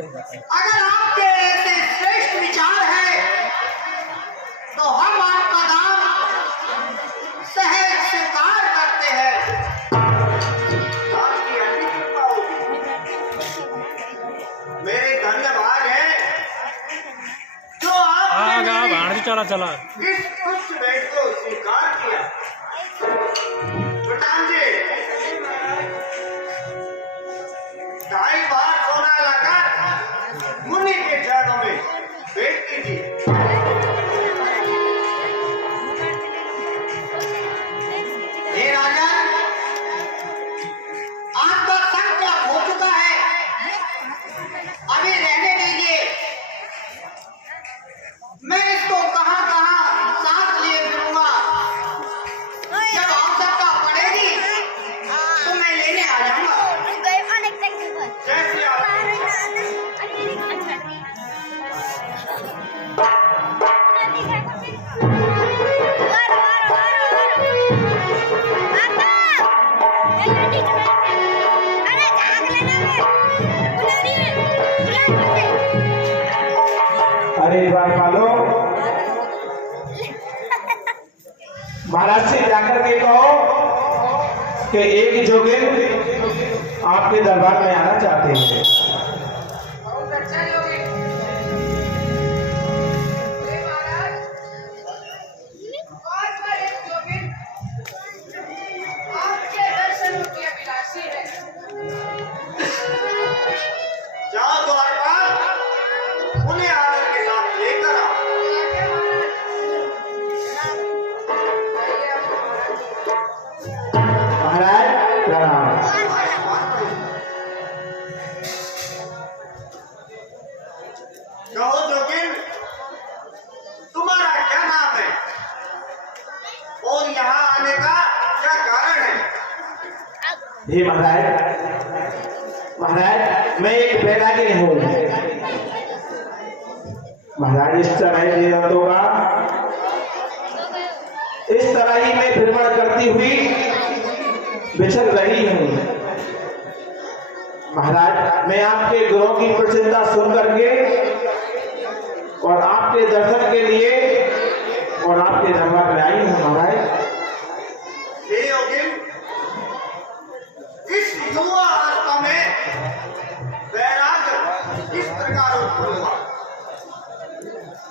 अगर आपके ऐसे श्रेष्ठ विचार है तो हम आपका दाम सहज स्वीकार करते हैं। आपकी अति कृपा होगी। मेरे धन्यवाद है जो आपने चला चला इस तुच्छ भेंट को स्वीकार किया। प्रधान जी, 2.5 बार सोना लगाकर मुनि के चरणों में भेंट कीजिए। हे राजन, आपका संकल्प हो चुका है, अभी रहने दीजिए। मैं इसको कहां कहां साथ लिए फिरूंगा। जब आवश्यकता पड़ेगी तो मैं लेने आ जाऊंगा। जैसे आप अरे द्वारपालो, महाराज से जाकर के कहो कि एक जोगिन आपके दरबार में आना चाहते हैं। बहुत अच्छा जोगिन। महाराज, आज का एक जोगिन आपके दर्शनों की अभिलाषी है। जाओ द्वारपाल, उन्हें आदर के साथ लेकर आओ। महाराज प्रणाम। कहो जोगिन, तुम्हारा क्या नाम है और यहाँ आने का क्या कारण है? हे महाराज, महाराज मैं एक बैरागी हूँ। महाराज इस तरह देवतों का इस तरह ही मैं भ्रमण करती हुई विचर रही हूँ। महाराज मैं आपके गुरुओं की प्रचंडता सुन करके और आपके दर्शन के लिए और आपके दरबार में आई हूँ। महाराज हे योगिन, इस युवा अवस्था में वैराग्य किस प्रकार उत्पन्न हुआ?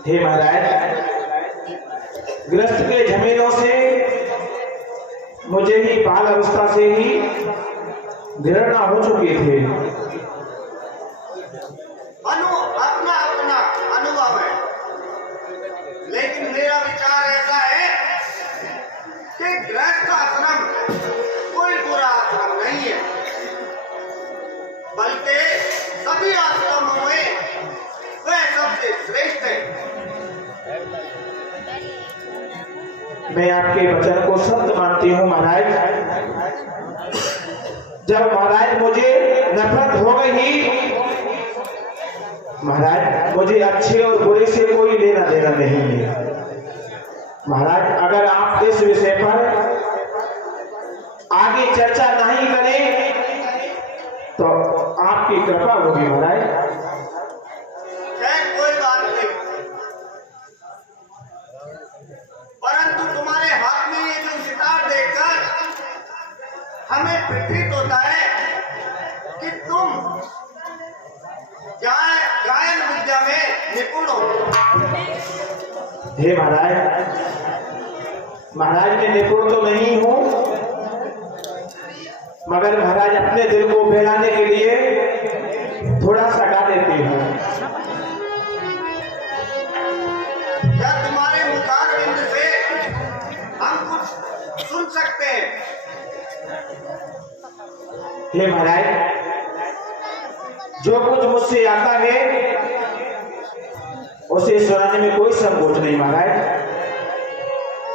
हे महाराज, ग्रस्त के झमेलों से मुझे ही बाल अवस्था से ही घृणा हो चुके थे। अपना अपना अनुभव है, लेकिन मेरा विचार ऐसा है कि गृहस्थ आश्रम कोई बुरा आश्रम नहीं है, बल्कि सभी आश्रमों में वह सबसे श्रेष्ठ है। मैं आपके वचन को सत्य मानती हूँ महाराज। जब महाराज मुझे नफरत हो गई, महाराज मुझे अच्छे और बुरे से कोई लेना देना नहीं है। महाराज अगर आप इस विषय पर आगे चर्चा नहीं करें तो आपकी कृपा होगी महाराज। कोई बात नहीं, परंतु तुम्हारे हाथ में ये जो सितार देखकर हमें प्रतीत होता है कि तुम गायन विद्या में निपुण हो। हे महाराज, महाराज मैं निपुण तो नहीं हूँ, मगर महाराज अपने दिल को बहलाने के लिए थोड़ा सा गा देती हूँ। क्या तुम्हारे मुखारविंद से हम कुछ सुन सकते हैं? हे महाराज, जो कुछ मुझसे आता है उसे सुनाने में कोई संकोच नहीं महाराज।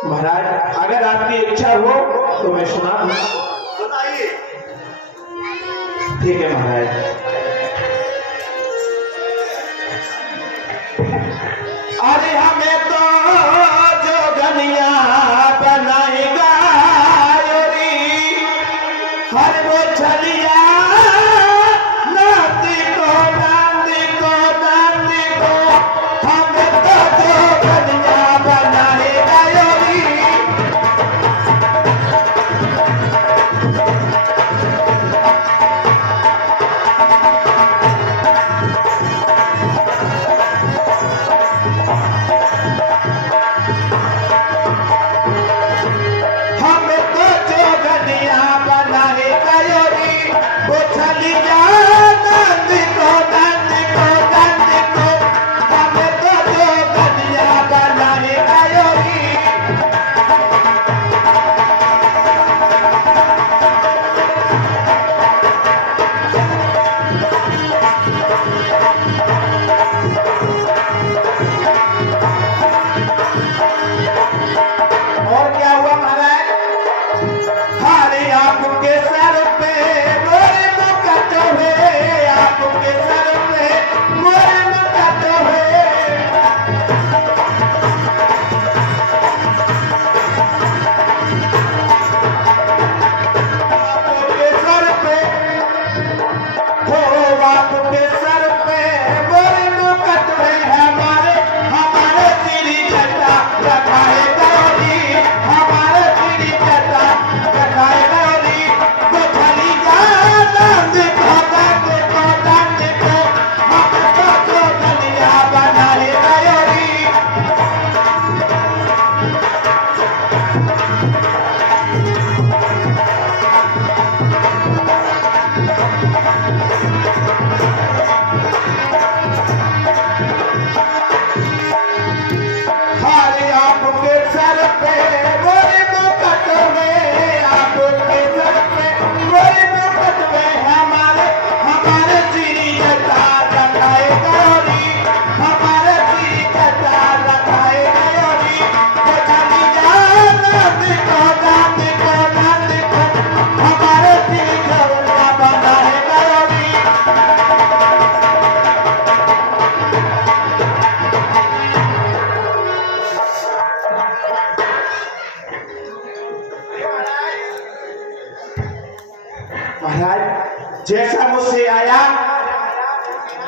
महाराज अगर आपकी इच्छा हो तो मैं सुना दूं। सुनाइए। ठीक है महाराज। अरे हमें तो जो गनिया बनाएगा हर वो छलिया नाती को नांदी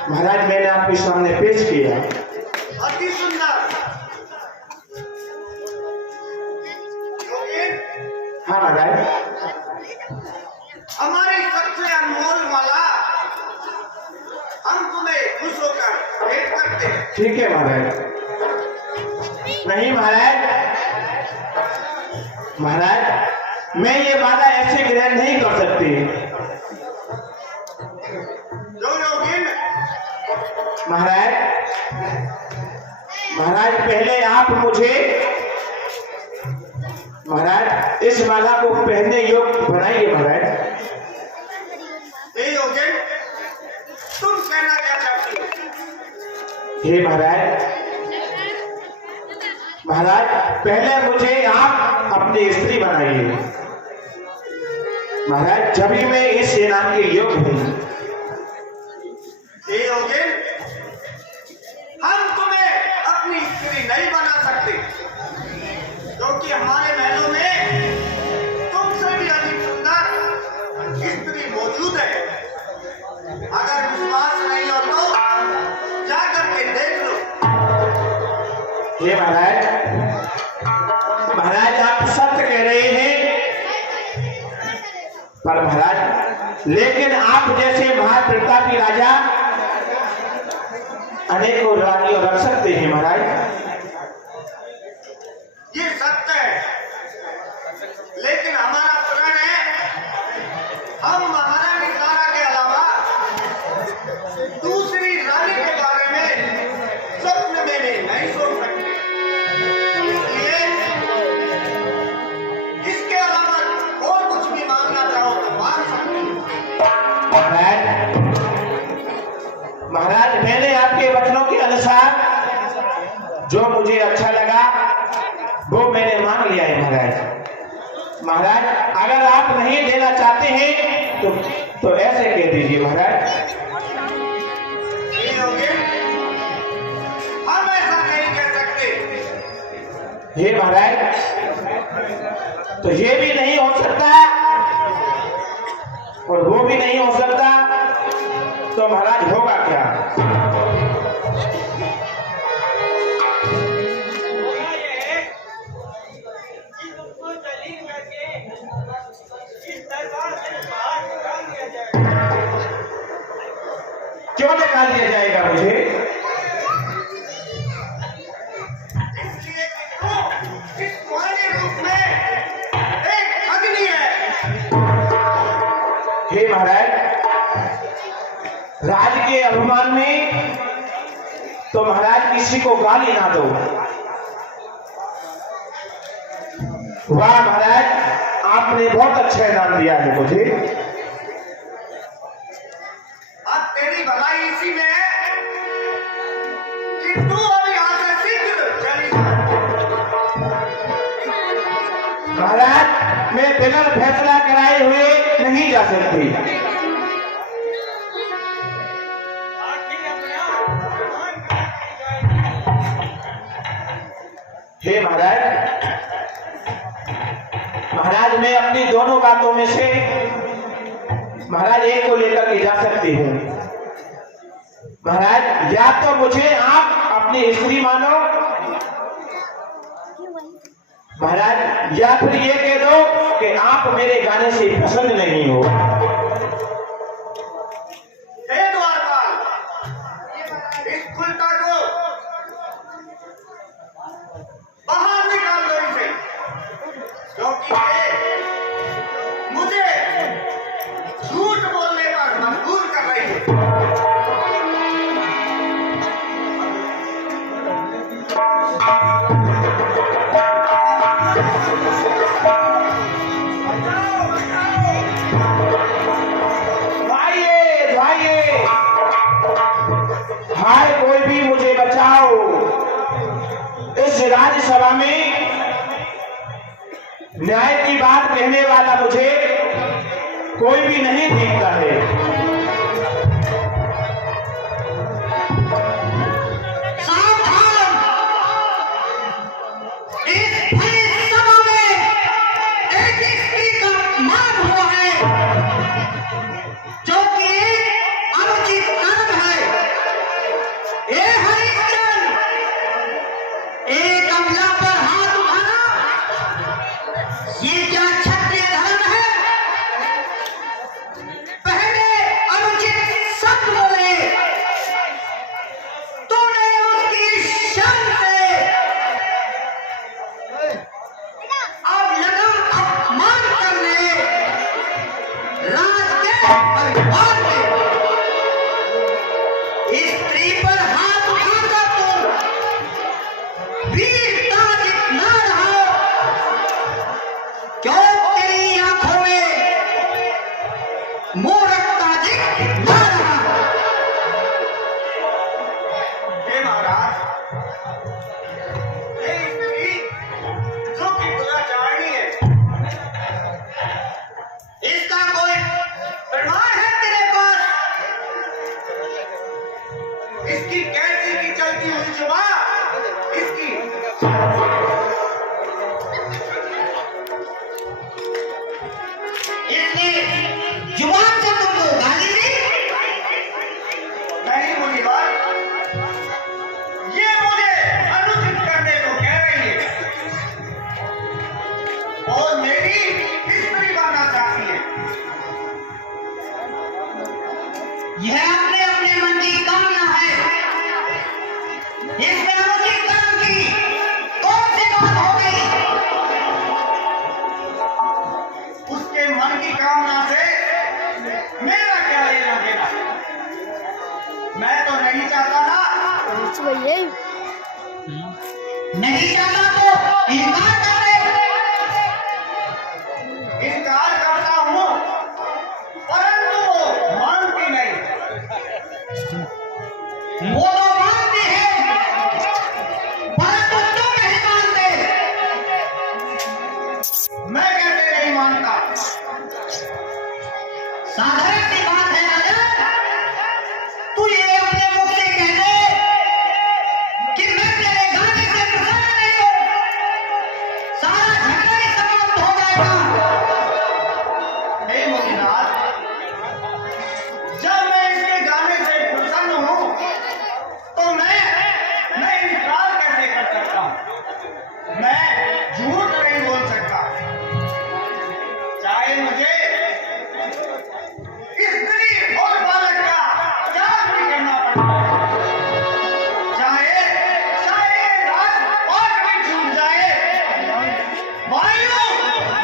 महाराज मैंने आपके सामने पेश किया। अति सुंदर। योगिन, हाँ महाराज। हमारी सबसे अनमोल माला हम तुम्हें खुश होकर भेंट करते हैं। ठीक है महाराज। नहीं महाराज, महाराज मैं ये माला ऐसे ग्रहण नहीं कर सकती। जो योगिन, महाराज, महाराज पहले आप मुझे महाराज इस माला को पहनने योग्य बनाइए। महाराज हे योगिन, तुम कहना क्या चाहती हो? हे महाराज, महाराज पहले मुझे आप अपनी स्त्री बनाइए। महाराज जब ही मैं इस इनाम के योग्य हूँ। हे योगिन, हम तुम्हें अपनी स्त्री नहीं बना सकते, क्योंकि हमारे महलों में तुमसे भी अधिक सुंदर स्त्री मौजूद है। अगर विश्वास नहीं हो तो जाकर के देख लो। हे महाराज, महाराज आप सत्य कह रहे हैं, पर महाराज लेकिन आप जैसे महाप्रतापी राजा अनेकों रानियों रख सकते हैं। महाराज ये सत्य है, लेकिन हमारा प्रण है, हम महारानी तारा के अलावा दूसरी रानी के बारे में स्वप्न में भी नहीं सोच सकते। इसलिए इसके अलावा और कुछ भी मांगना चाहो तो मांग सकते हो। महाराज, महाराज मैंने आपके वचनों के अनुसार जो मुझे अच्छा लगा वो मैंने मांग लिया है। महाराज, महाराज अगर आप नहीं देना चाहते हैं तो ऐसे कह दीजिए। महाराज हे योगिन, हम ऐसा नहीं कह सकते। हे महाराज, तो ये भी नहीं हो सकता और वो भी नहीं हो सकता, तो महाराज होगा क्या? क्यों निकाल दिया जाएगा मुझे? इसलिए कि तू इस तुम्हारे रूप में एक अग्नि है। हे महाराज, राज के अभिमान में तो महाराज किसी को गाली ना दो। वाह महाराज, आपने बहुत अच्छा इनाम दिया है मुझे। अब तेरी भलाई इसी में है कि तू अब यहाँ से शीघ्र चली जा। महाराज मैं बिना फैसला कराए हुए नहीं जा सकती। हे महाराज, महाराज मैं अपनी दोनों बातों में से महाराज एक को लेकर के जा सकती हूँ। महाराज या तो मुझे आप अपनी स्त्री मानो महाराज, या फिर ये कह दो कि आप मेरे गाने से पसंद नहीं हो। हे द्वारपाल, इस खुलता को बाहर निकाल दो इसे, क्योंकि ये मुझे झूठ बोलने पर मजबूर कर रही है। भाइये, भाइये, हाय कोई भी मुझे बचाओ। इस राज्यसभा में न्याय की बात कहने वाला मुझे कोई भी नहीं दिखता है। इसकी कैसी की चलती हुई जुबान, इसकी इसने जुबान से तुमको गाली दी? नहीं मुनिवर, ये मुझे अनुचित करने को कह रही है और मेरी स्त्री बनना चाहती है। यह अपने अपने मन की कामना है। इसमें अनुचित कर्म की कौन सी बात हो गई? उसके मन की कामना से मेरा क्या लेना देना? मैं तो नहीं चाहता ना। नहीं चाहता तो इनकार कर दे। इनकार करता हूँ, परंतु वो मानती नहीं। वो तो मानती है, परंतु तुम नहीं मानते। मैं कैसे नहीं मानता? साधारण सी बात है राजा, तू ये अपने मुख से कह दे कि मैं तेरे गाने से प्रसन्न नहीं हूँ, सारा झगड़ा ही समाप्त हो जाएगा। हे मुनिनाथ, जब मैं इसके गाने से प्रसन्न हूँ, तो मैं इनकार कैसे कर सकता हूँ? मैं झूठ नहीं बोल सकता। चाहे मुझे स्त्री और बालक का त्याग भी करना पड़ता है, चाहे रात और भी छूट जाए, वायु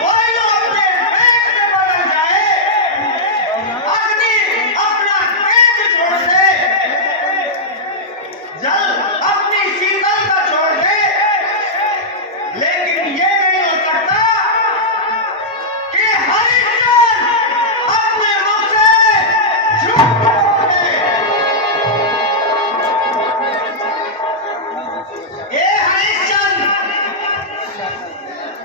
अपने वेग से बदल जाए, अग्नि अपना तेज छोड़ दे, जल अपनी शीतलता छोड़ दे, लेकिन ये नहीं हो सकता कि हरिश्चंद्र अपने मुख से झूठ बोले। ए हरिश्चंद्र,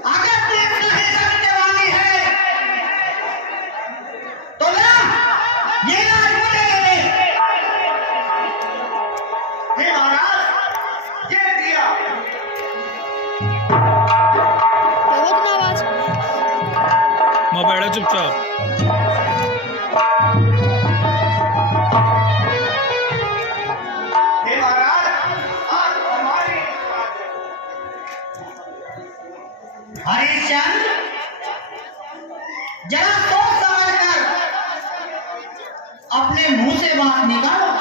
अगर तू इतना ही सत्यवादी है तो ला ये राज मुझे दे दे। हे महाराज, ये दिया। मग बैठा चुपचाप। हे महाराज, आज हमारी हरिश्चंद्र, जरा सोच समझ कर अपने मुंह से बात निकालो।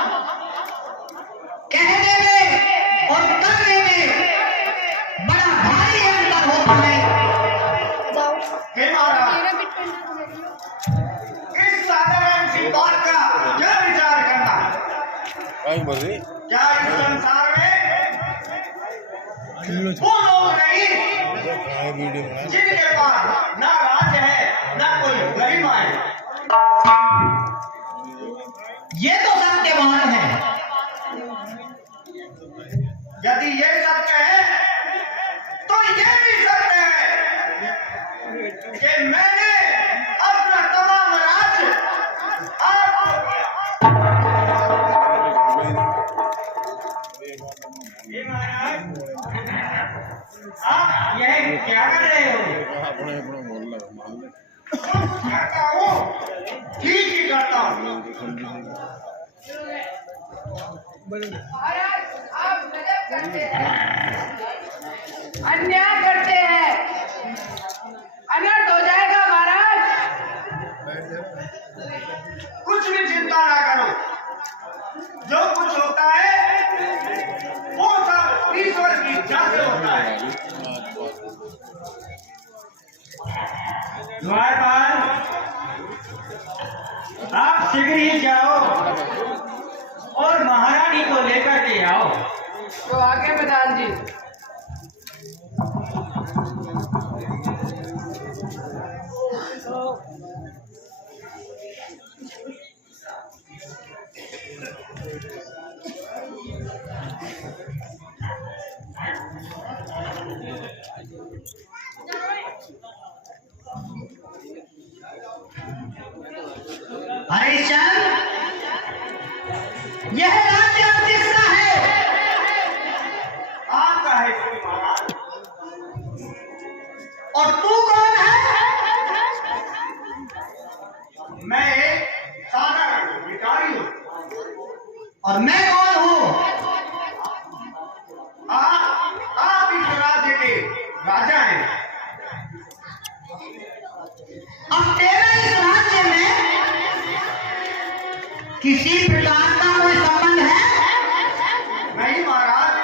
कहने में और करने में बड़ा भारी अंतर होता है। हे महाराज, इस साधारण सी बात का क्या विचार करना? क्या इस संसार में वो लोग नहीं जिनके पास ना राज्य है ना कोई गरिमा है? ये तो सत्यवान है। यदि ये सत्य है तो ये भी सत्य है कि मैंने अपना तमाम राज्य आपको दिया। हे महाराज, आप यह क्या कर रहे हो? करता हूँ, ठीक ही करता हूँ। महाराज, आप गजब करते हैं, अन्याय करते हैं, अनर्थ हो जाएगा महाराज। कुछ भी चिंता ना करो, जो कुछ होता है वो सब ईश्वर की इच्छा से होता है। द्वारपाल, आप शीघ्र ही जाओ और महारानी को लेकर के आओ। तो आगे प्रधान जी। हरिश्चंद्र, यह राज्य अब जिस और मैं कौन हूँ? आप इस राज्य के राजा हैं। अब तेरा इस राज्य में किसी प्रकार का कोई संबंध है? नहीं महाराज,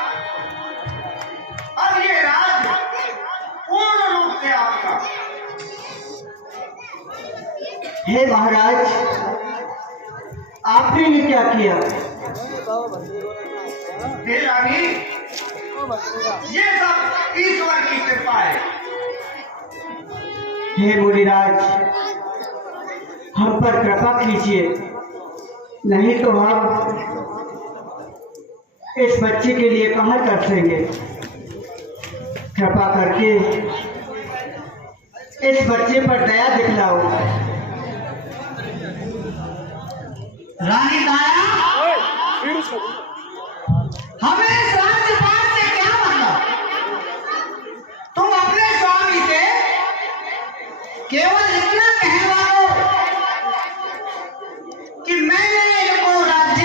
अब ये राज्य पूर्ण रूप से आपका। हे महाराज, आपने ये क्या किया? हे रानी, ये सब ईश्वर की कृपा है। हे मुनिराज, हम पर कृपा कीजिए, नहीं तो हम इस बच्चे के लिए कहाँ तरसेंगे। कृपा करके इस बच्चे पर दया दिखलाओ। रानी तारा, हमें इस राज्यपाल से क्या मतलब? तुम अपने स्वामी से केवल इतना कहवाओ कि मैंने इनको राज्य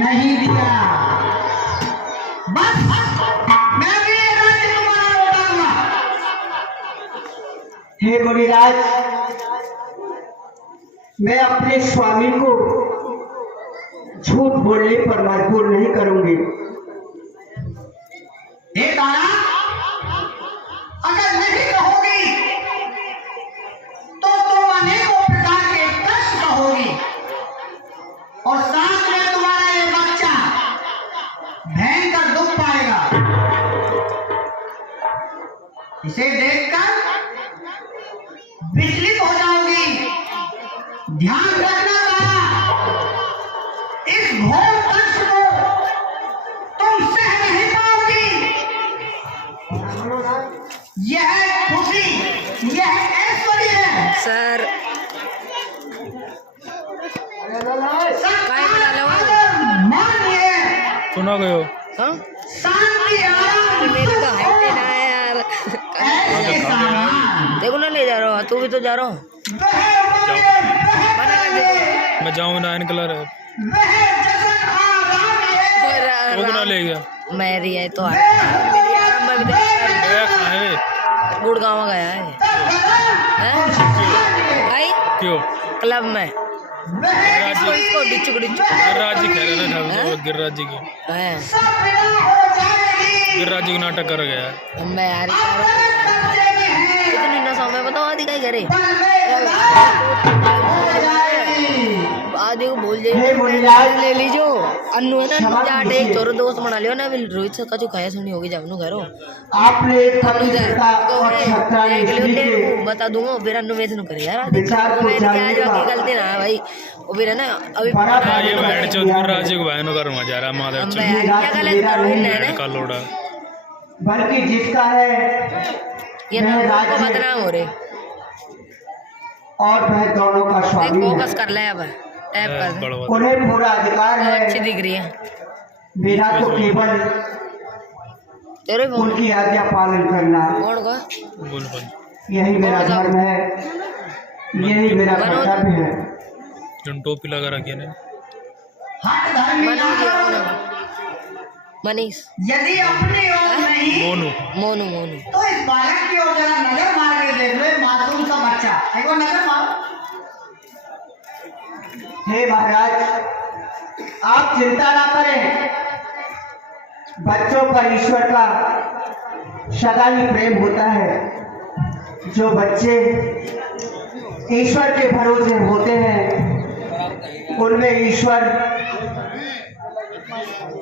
नहीं दिया, बस मैं भी ये राज्य तुम्हारा लौटाऊंगा। हे मुनिराज, मैं अपने स्वामी को झूठ बोलने पर मजबूर नहीं करूंगी। हे तारा, अगर नहीं कहोगी तो तुम अनेकों प्रकार के कष्ट सहोगी और साथ में तुम्हारा ये बच्चा भयंकर दुख पाएगा। इसे देखकर विचलित हो जाओगी। ध्यान रखना तारा, इस घोर कष्ट को तुम सह नहीं पाओगी। यह खुशी, यह ऐश्वर्य है। सर मानिए, सुना गयो शांति आराम मेरी तो हाइट है ना यार। ऐसे सामान देखो ना, ले जा रहा हूँ, तू भी तो जा रहा हूँ। मैं जाऊँ ना इन कलर है वो ना ले गया मेरी है तो मेरी आराम में भी गया कहाँ है गुड़गांव गया है भाई, क्यों क्लब में गिरिराज इसको डिचुक डिचुक गिरिराज जी कह रहे थे गिरिराज जी की है। गिरिराज जी की नाटक कर गया मैं यार इतनी नशा में बताओ, आदि का करे आदि को भूल जाए ले लीजो। अन्नू है ना, जाट एक तोरो दोस्त बना लियो ना, रोहित से कछु खाया सुनी होगी जब घरों आपने बता दूंगा फिर अन्नू वेच नु करे यार। विचार को जानने का गलती ना है भाई, वो फिर है ना अभी ये बहन चौधरी राज जी को बहन कर मजा रहा माधव क्या गलत करूँ का लोड़ा बल्कि जिसका है ये वह ना राज्य बदनाम हो रहे। और वह दोनों का स्वामी है। फोकस कर ले अब, टैप कर दे। उन्हें पूरा अधिकार अच्छी है, दिख रही है मेरा तो केवल तेरे फोन उनकी आज्ञा पालन करना, कौन का बोल बोल यही मेरा धर्म है, यही मेरा कर्तव्य है। जो टोपी लगा रखी है हट धर्मी मनीष यदि अपनी ओर नहीं मोनू मोनू मोनू तो इस बालक की ओर जरा नजर मार के देख लो, मासूम सा बच्चा, एक बार नजर मारो। हे महाराज, आप चिंता ना करें, बच्चों पर ईश्वर का सदा ही प्रेम होता है। जो बच्चे ईश्वर के भरोसे होते हैं उनमें ईश्वर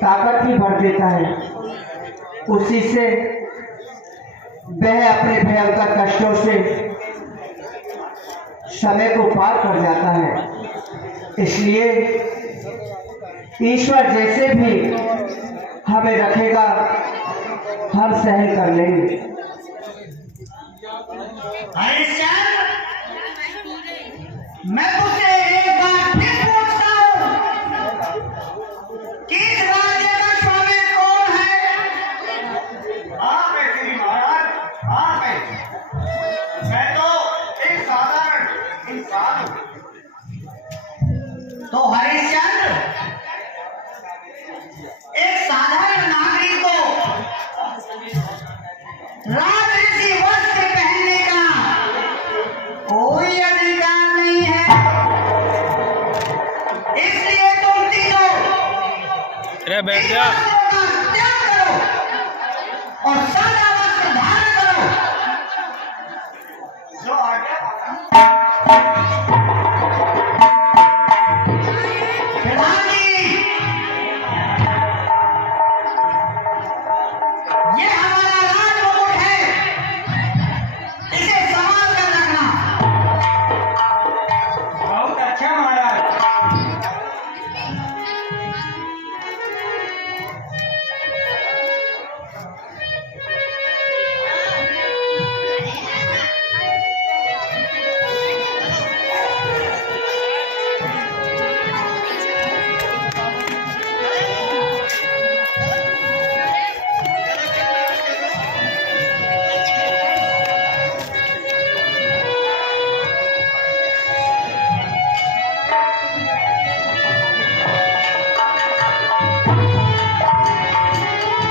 ताकत भी भर देता है, उसी से वह अपने भयंकर कष्टों से समय को पार कर जाता है। इसलिए ईश्वर जैसे भी हमें रखेगा हम सहन कर लेंगे। मैं तुझसे एक बार फिर पूछता हूँ कि इस राज्य का स्वामी कौन है? आप है श्री महाराज, आप है। मैं तो एक साधारण इंसान हूँ। तो हरिश्चंद्र, बैठ जा। त्याग करो और सादा